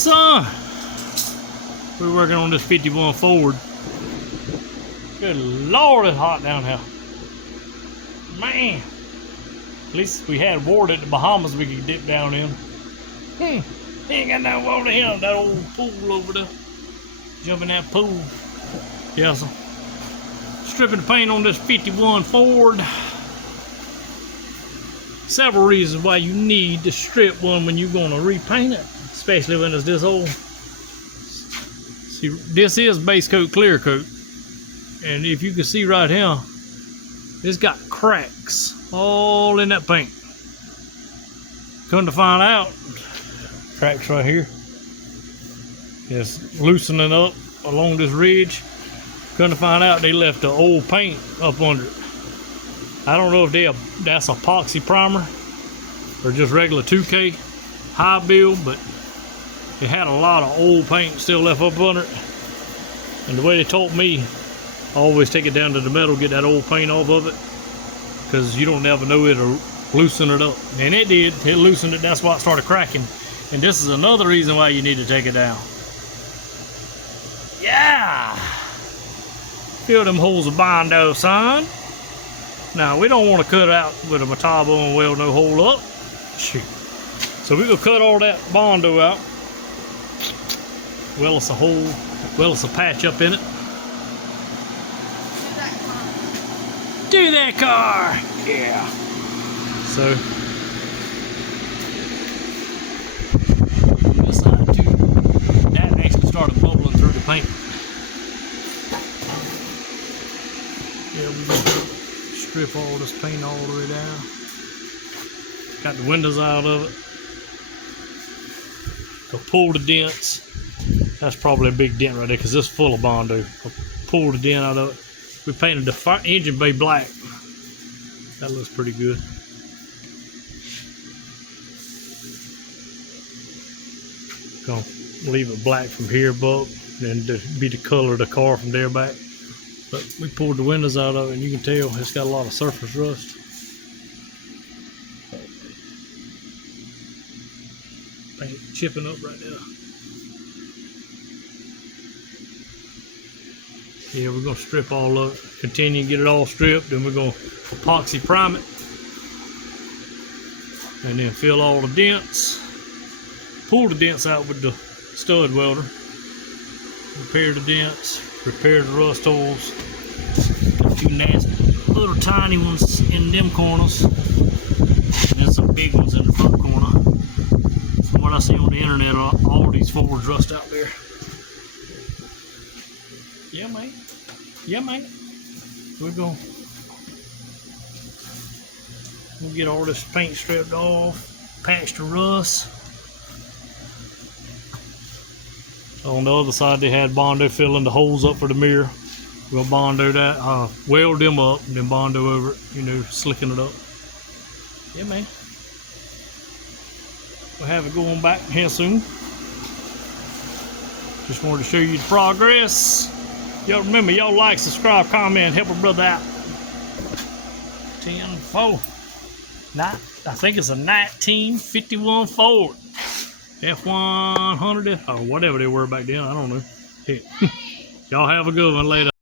son. We're working on this 51 Ford. Good Lord, it's hot down here. Man. At least we had water at the Bahamas we could dip down in. Ain't got no water here. That old pool over there. Jump in that pool. Yeah, so stripping the paint on this 51 Ford. Several reasons why you need to strip one when you're going to repaint it, especially when it's this old. See, this is base coat, clear coat, and if you can see right here, it's got cracks all in that paint. Come to find out, cracks right here. It's loosening up along this ridge. Come to find out, they left the old paint up under it. I don't know if that's epoxy primer or just regular 2K high build, but it had a lot of old paint still left up under it. And the way they taught me, I always take it down to the metal, get that old paint off of it, because you don't never know it'll loosen it up. And it did, it loosened it, that's why it started cracking. And this is another reason why you need to take it down. Yeah! Fill them holes of Bondo, son. Now, we don't want to cut out with a Metabo and weld no hole up. Shoot. So we're going to cut all that Bondo out. Well, it's a hole. Well, it's a patch up in it. Do that car! Yeah. So, this side too, that actually started bubbling through the paint. Yeah, we're going to strip all this paint all the way down. Got the windows out of it. So pull the dents. That's probably a big dent right there because this is full of Bondo. I'll pull the dent out of it. We painted the engine bay black. That looks pretty good. Gonna leave it black from here above, and to be the color of the car from there back. But we pulled the windows out of it, and you can tell it's got a lot of surface rust. Paint chipping up right there. Yeah, we're gonna strip all of it. Continue to get it all stripped, then we're gonna epoxy prime it, and then fill all the dents. Pull the dents out with the stud welder. Repair the dents. Repair the rust holes. Got a few nasty little tiny ones in them corners, and then some big ones in the front corner. From what I see on the internet, all these Fords rust out there. Yeah, mate. Yeah, mate. We'll get all this paint stripped off, patch the rust. On the other side, they had Bondo filling the holes up for the mirror. We'll Bondo that, weld them up, and then Bondo over it, you know, slicking it up. Yeah, man. We'll have it going back here soon. Just wanted to show you the progress. Y'all remember, y'all like, subscribe, comment, help a brother out. 10-4. I think it's a 1951 Ford. F100 or whatever they were back then. I don't know. Y'all have a good one later.